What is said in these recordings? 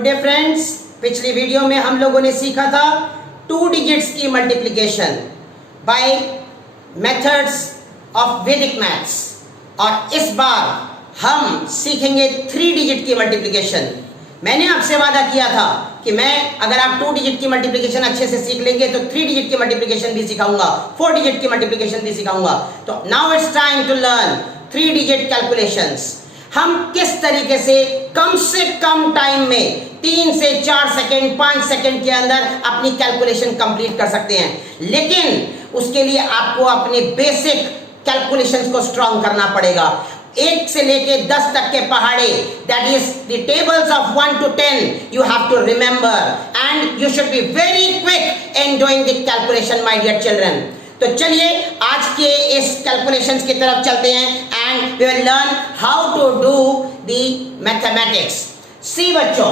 Good day friends. पिछली video में हम लोगों ने सीखा था 2 डिजिट्स की मल्टीप्लिकेशन बाय मेथड्स ऑफ वैदिक मैथ्स और इस बार हम सीखेंगे 3 डिजिट की मल्टीप्लिकेशन। मैंने आपसे वादा किया था कि मैं अगर आप 2 डिजिट की मल्टीप्लिकेशन अच्छे से सीख लेंगे तो 3 डिजिट की मल्टीप्लिकेशन भी सिखाऊंगा, 4 डिजिट की मल्टीप्लिकेशन भी सिखाऊंगा। तो now it's time to learn 3 digit calculations. हम किस तरीके से कम टाइम में 3 से 4 सेकंड 5 सेकंड के अंदर अपनी कैलकुलेशन कंप्लीट कर सकते हैं, लेकिन उसके लिए आपको अपने बेसिक कैलकुलेशंस को स्ट्रांग करना पड़ेगा। 1 से लेके 10 तक के पहाड़े, that is the tables of 1 to 10 you have to remember and you should be very quick in doing the calculation my dear children। तो चलिए आज के इस कैलकुलेशंस की तरफ चलते हैं and we will learn how to do the mathematics. See बच्चों,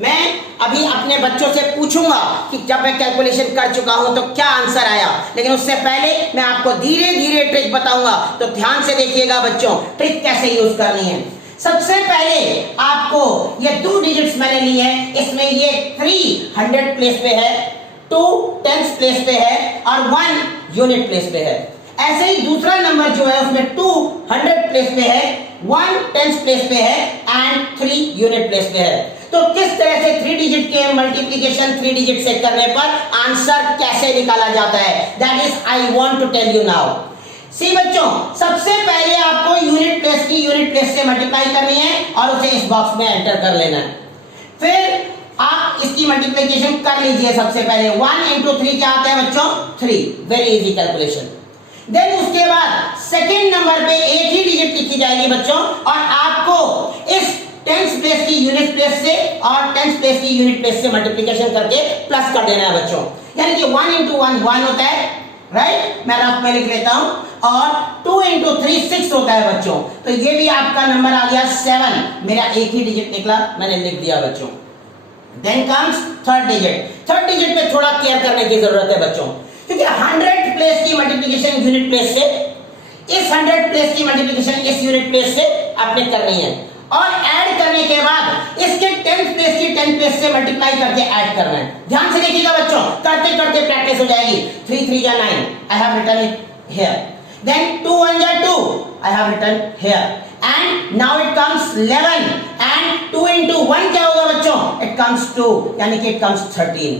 मैं अभी अपने बच्चों से पूछूंगा कि जब मैं कैलकुलेशन कर चुका हूं तो क्या आंसर आया, लेकिन उससे पहले मैं आपको धीरे धीरे ट्रिक बताऊंगा, तो ध्यान से देखिएगा बच्चों ट्रिक कैसे यूज करनी है। सबसे पहले आपको ये 2 डिजिट्स मैंने लिए हैं, इसमें ये 3 100 प्लेस पे है, 2 10th प्लेस पे है और 1 यूनिट प्लेस पे है। ऐसे ही दूसरा नंबर जो है उसमें 2 100 प्लेस पे है, 1 10th प्लेस पे है एंड 3 यूनिट प्लेस पे है। तो किस तरह से 3 डिजिट के मल्टीप्लिकेशन 3 डिजिट से करने पर आंसर कैसे निकाला जाता है, that is I want to tell you now. See बच्चों, सबसे पहले आपको यूनिट प्लेस की यूनिट प्लेस से मल्टीप्लाई करनी है और उसे इस बॉक्स में एंटर कर लेना है। फिर आप इसकी मल्टीप्लिकेशन कर लीजिए। सबसे पहले 1 into 3 क्या आता है बच्चों? 3। Very easy calculation. देन उसके बाद सेकंड नंबर पे एक ही डिजिट लिखी जाएगी बच्चों और आपको इस 10th प्लेस की यूनिट प्लेस से और 10th प्लेस की यूनिट प्लेस से मल्टीप्लिकेशन करके प्लस कर देना है बच्चों। यानी कि 1 into 1 1 होता है, राइट? मैं रफ में लिख लेता हूं। और 2 into 3 6 होता है बच्चों। तो ये भी आपका नंबर आ गया 7। मेरा एक ही डिजिट निकला, मैंने लिख दिया बच्चों। Then comes third digit. Third digit पे थोड़ा केयर करने की जरूरत है बच्चों, क्योंकि 100 प्लेस की मल्टीप्लिकेशन यूनिट प्लेस से, इस 100 प्लेस की मल्टीप्लिकेशन इस यूनिट प्लेस से आपने करनी है और ऐड करने के बाद इसके 10th प्लेस की 10th प्लेस से मल्टीप्लाई करके ऐड करना है। ध्यान से देखिएगा बच्चों, करते करते प्रैक्टिस हो जाएगी। 3 3 जा 9, I have written it here. Then 2 1 जा 2, I have written here. And now it comes 11 and 2 into 1 क्या होगा बच्चों? It comes 2, यानी कि it comes 13।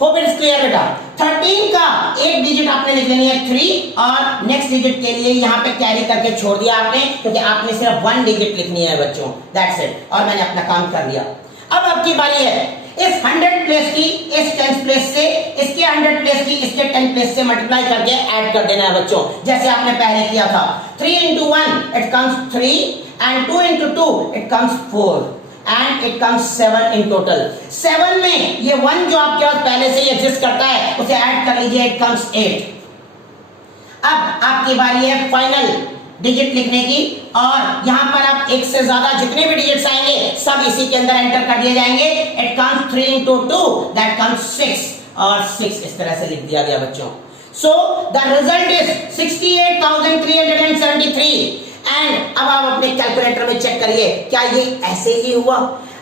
Hope it is clear बेटा। 13 का एक डिजिट आपने लिख लेनी है 3 और नेक्स्ट डिजिट के लिए यहाँ पे कैरी करके छोड़ दिया आपने, क्योंकि आपने सिर्फ 1 डिजिट लिखनी है बच्चों। That's it। और मैंने अपना काम कर लिया। अब आपकी बारी है इस 100 प्लेस की इस 10th प्लेस से, इसके 100 प्लेस की इसके 10th प्लेस से मल्टीप्लाई करके ऐड कर देना है बच्चों, जैसे आपने पहले किया था। 3 into 1 it comes 3 and 2 into 2 it comes 4 and it comes 7 in total। 7 में ये 1 जो आपके पास पहले से ही एग्जिस्ट करता है उसे ऐड कर लीजिए, it comes 8। अब आपकी बारी है फाइनल डिजिट लिखने की और यहां पर आप एक से ज्यादा जितने भी डिजिट्स आएंगे सब इसी के अंदर एंटर कर दिए जाएंगे। It comes 3 into 2 that comes 6 और 6 इस तरह से लिख दिया गया बच्चों। So the result is 68,373 and अब आप अपने कैलकुलेटर में चेक करिए क्या ये ऐसे ही हुआ।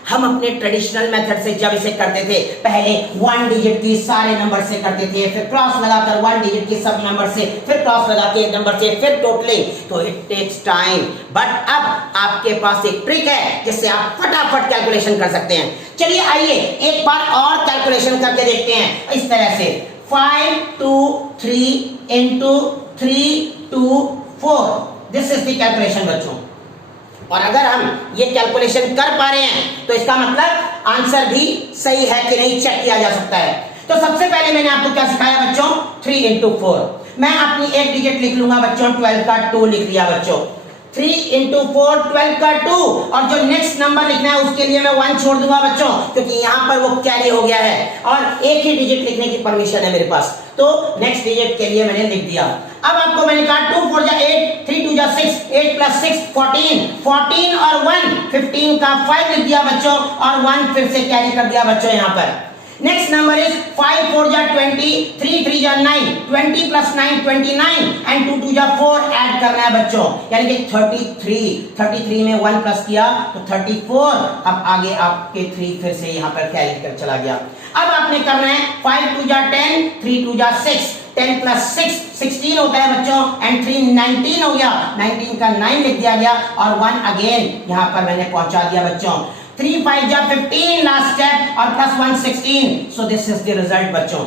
हम अपने ट्रेडिशनल मेथड से जब इसे करते थे पहले 1 डिजिट की सारे नंबर से करते थे, फिर क्रॉस लगाकर 1 डिजिट की सब नंबर से, फिर क्रॉस लगा के एक नंबर से, फिर टोटलिंग, तो इट टेक्स टाइम। बट अब आपके पास एक ट्रिक है जिससे आप फटाफट कैलकुलेशन कर सकते हैं। चलिए आइए एक बार और कैलकुलेशन करके देखते हैं इस तरह से। 5 2 3 into 3 2 4 this is the calculation बच्चों। और अगर हम ये कैलकुलेशन कर पा रहे हैं तो इसका मतलब आंसर भी सही है कि नहीं चेक किया जा सकता है। तो सबसे पहले मैंने आपको क्या सिखाया बच्चों? 3 into 4। मैं अपनी एक डिजिट लिख लूंगा बच्चों, 12 का 2 लिख दिया बच्चों। 3 into 4 12 का 2 और जो नेक्स्ट नंबर लिखना है उसके लिए मैं 1 छोड़ दूंगा बच्चों, क्योंकि यहाँ पर वो कैरी हो गया है और एक ही डिजिट लिखने की परमिशन है मेरे पास, तो नेक्स्ट डिजिट के लिए मैंने लिख दिया। अब आपको मैंने कहा 2 4 जा 8, 3 2 जा 6, 8 plus 6 14, 14 और 1 15 का 5 लिख दिया बच्चों और 1 फिर से कैरी कर दिया बच्चों यहाँ पर। Next number is 5 4 जा 20, 3 3 जा 9, 20 plus 9 29 and 2 2 जा 4 ऐड करना है बच्चों, यानी कि 33 में 1 प्लस किया तो 34। अब आगे आपके 3 फिर से यहाँ पर कैरी कर चला गया। अब आपने करना है 5 2 जा 10, 3 2 जा 6, 10 प्लस 6 16 होता है बच्चों, एंड 3 19 हो गया, 19 का 9 लिख दिया गया और 1 अगेन यहाँ पर मैंने पहुंचा दिया बच्चों। 3 5 जा 15 लास्ट स्टेप और plus 1 16, so this is the result बच्चों,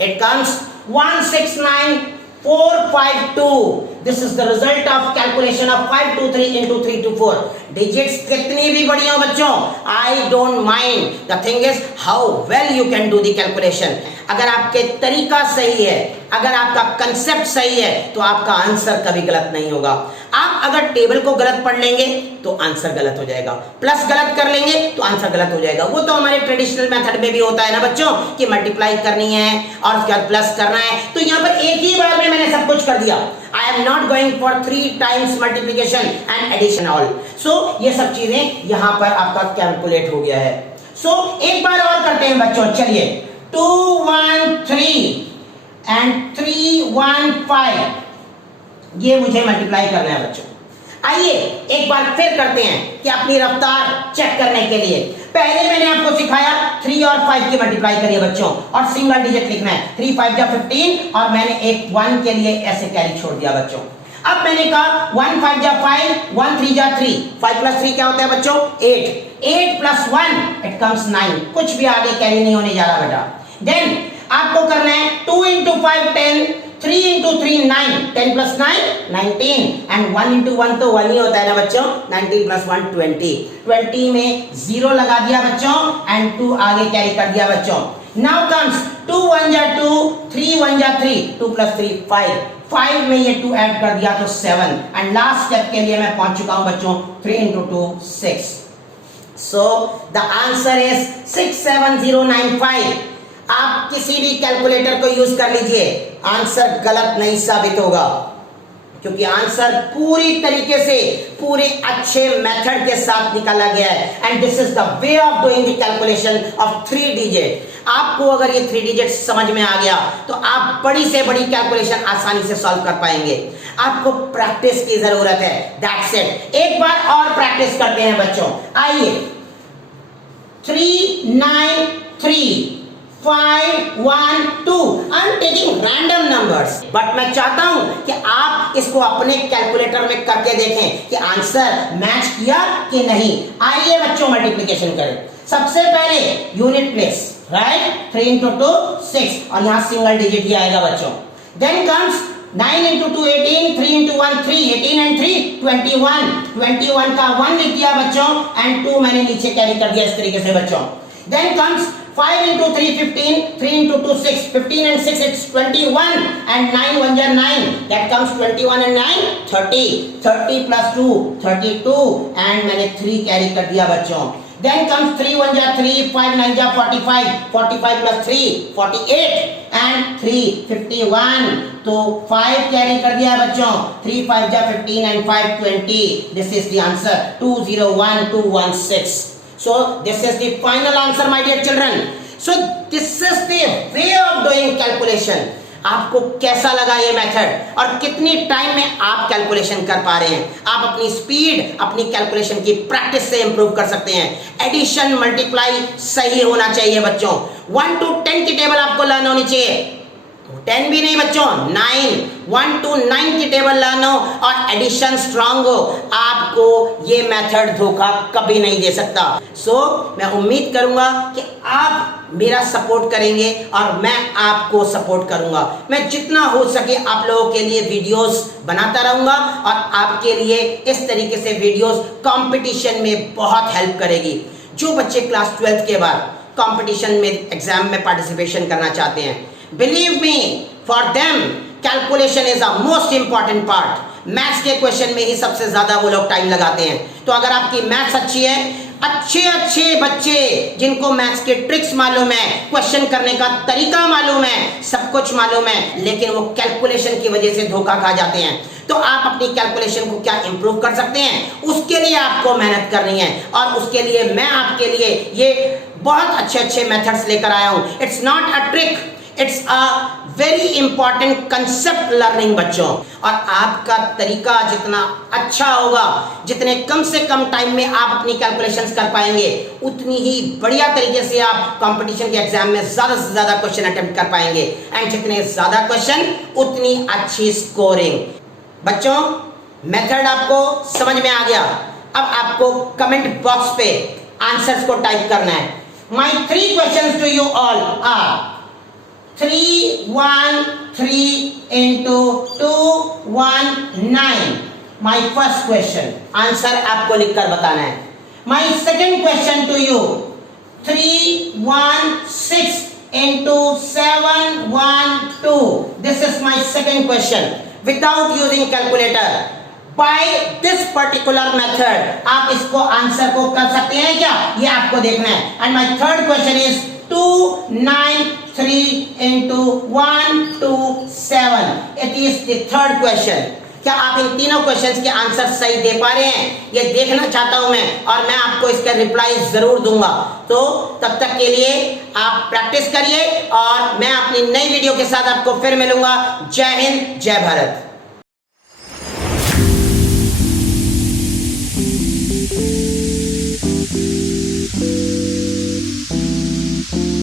it comes 169452। This is the result of calculation of 523 into 324। Digits कितनी भी बड़ी हो बच्चों, I don't mind, the thing is how well you can do the calculation। अगर आपके तरीका सही है, अगर आपका कंसेप्ट सही है तो आपका आंसर कभी गलत नहीं होगा। आप अगर टेबल को गलत पढ़ लेंगे तो आंसर गलत हो जाएगा, प्लस गलत कर लेंगे तो आंसर गलत हो जाएगा। वो तो हमारे ट्रेडिशनल मेथड में भी होता है ना बच्चों कि मल्टीप्लाई करनी है और उसके बाद प्लस करना है, तो यहाँ पर एक ही बार में मैंने सब कुछ कर दिया। I am not going for 3 times multiplication and addition all। So ये सब चीजें यहाँ पर आपका कैलकुलेट हो गया है। So एक बार और करते हैं बच्चों, चलिए 2 1 3 and 3 1 5, ये मुझे मल्टीप्लाई करना है बच्चों। आइए एक बार फिर करते हैं कि अपनी रफ्तार चेक करने के लिए। पहले मैंने आपको सिखाया 3 और 5 की मल्टीप्लाई करिए बच्चों और सिंगल डिजिट लिखना है। 3 5 जा 15 और मैंने एक 1 के लिए ऐसे कैरी छोड़ दिया बच्चों। अब मैंने कहा 1 5 जा 5, 1 3 जा 3, 5 प्लस 3 क्या होता है बच्चों 8, 8 प्लस 1 इट कम्स 9, कुछ भी आगे कैरी नहीं होने जा रहा बेटा। देन आपको करना है 2 into 5 10, 3 into 3 9, 10 plus 9 19 and 1 into 1 तो 1 ही होता है ना बच्चों, 19 plus 1 20, 20 में 0 लगा दिया बच्चों and 2 आगे कैरी कर दिया बच्चों। Now comes 2 1 जा 2, 3 1 जा 3, 2 plus 3 5, 5 में ये 2 ऐड कर दिया तो 7 and लास्ट स्टेप के लिए मैं पहुंच चुका हूं बच्चों 3 into 2 6। So the answer is 67095। आप किसी भी कैलकुलेटर को यूज कर लीजिए, आंसर गलत नहीं साबित होगा क्योंकि आंसर पूरी तरीके से पूरे अच्छे मेथड के साथ निकाला गया है। And this is the way of doing the calculation of 3 digit. आपको अगर ये 3 डिजिट समझ में आ गया तो आप बड़ी से बड़ी कैलकुलेशन आसानी से सॉल्व कर पाएंगे। आपको प्रैक्टिस की जरूरत है, दैट्स इट। एक बार और प्रैक्टिस करते हैं बच्चों, आइए 3 9 3 5 1 2। I am taking random numbers, but मैं चाहता हूं कि आप इसको अपने कैलकुलेटर में करके देखें कि आंसर मैच किया कि नहीं। आइए बच्चों मल्टीप्लिकेशन करें। सबसे पहले यूनिट प्लेस, राइट, 3 into 2 6 और यहां सिंगल डिजिट ही आएगा बच्चों। Then comes 9 into 2 18, 3 into 1 3, 18 and 3 21, 21 का 1 लिख दिया बच्चों एंड 2 मैंने नीचे कैरी कर दिया इस तरीके से बच्चों। Then comes 5 into 3 15, 3 into 2 6, 15 and 6 it's 21 and 9 1 ja 9, that comes 21 and 9 30, 30 plus 2 32 and मैंने 3 कैरी कर दिया बच्चों। Then comes 3 1 ja 3, 5 9 ja 45, 45 plus 3 48 and 3 51, तो 5 कैरी कर दिया बच्चों। 3 5 ja 15 and 5 20, this is the answer 201216। So this is the final answer my dear children। So this is the way of doing calculation। आपको कैसा लगा ये मेथड और कितनी टाइम में आप कैलकुलेशन कर पा रहे हैं? आप अपनी स्पीड, अपनी कैलकुलेशन की प्रैक्टिस से इंप्रूव कर सकते हैं। एडिशन मल्टीप्लाई सही होना चाहिए बच्चों। 1 to 10 की टेबल आपको लर्न होनी चाहिए, 10 भी नहीं बच्चों 9, 1 to 9 की टेबल लर्न हो और एडिशन स्ट्रांग हो। आपको ये मेथड धोखा कभी नहीं दे सकता। सो मैं उम्मीद करूंगा कि आप मेरा सपोर्ट करेंगे और मैं आपको सपोर्ट करूंगा। मैं जितना हो सके आप लोगों के लिए वीडियोस बनाता रहूंगा और आपके लिए इस तरीके से वीडियोस कंपटीशन में बहुत हेल्प करेगी। जो बच्चे क्लास 12th के बाद कंपटीशन में एग्जाम में पार्टिसिपेशन करना चाहते हैं, believe me, for them calculation is a most important part। Maths के क्वेश्चन में ही सबसे ज्यादा वो लोग टाइम लगाते हैं। तो अगर आपकी मैथ्स अच्छी है, अच्छे बच्चे जिनको मैथ्स के ट्रिक्स मालूम है, क्वेश्चन करने का तरीका मालूम है, सब कुछ मालूम है, लेकिन वो कैलकुलेशन की वजह से धोखा खा जाते हैं। तो आप अपनी कैलकुलेशन को क्या इंप्रूव कर सकते हैं, उसके लिए आपको मेहनत करनी है और उसके लिए मैं आपके लिए ये बहुत अच्छे अच्छे मेथड्स लेकर आया हूं। It's not a trick, it's a very important concept learning बच्चों। और आपका तरीका जितना अच्छा होगा, जितने कम से कम टाइम में आप अपनी कैलकुलेशंस कर पाएंगे, उतनी ही बढ़िया तरीके से आप कंपटीशन के एग्जाम में ज्यादा से ज्यादा क्वेश्चन अटेम्प्ट कर पाएंगे। एंड जितने ज्यादा क्वेश्चन उतनी अच्छी स्कोरिंग। बच्चों, मेथड आपको समझ में आ गया। अब आपको कमेंट बॉक्स पे आंसर्स को टाइप करना है। My 3 questions to you all are 3 1 3 into 2 1 9। My first question answer आपको लिखकर बताना है। My second question to you 3 1 6 into 7 1 2। This is my second question without using calculator. By this particular method आप इसको answer को कर सकते हैं क्या, ये आपको देखना है। And my third question is 2 9 3 into 1 2 7। It is the third question. क्या आप इन तीनों क्वेश्चंस के आंसर सही दे पा रहे हैं, ये देखना चाहता हूं मैं, और मैं आपको इसका रिप्लाई जरूर दूंगा। तो तब तक के लिए आप प्रैक्टिस करिए और मैं अपनी नई वीडियो के साथ आपको फिर मिलूंगा। जय हिंद, जय भारत।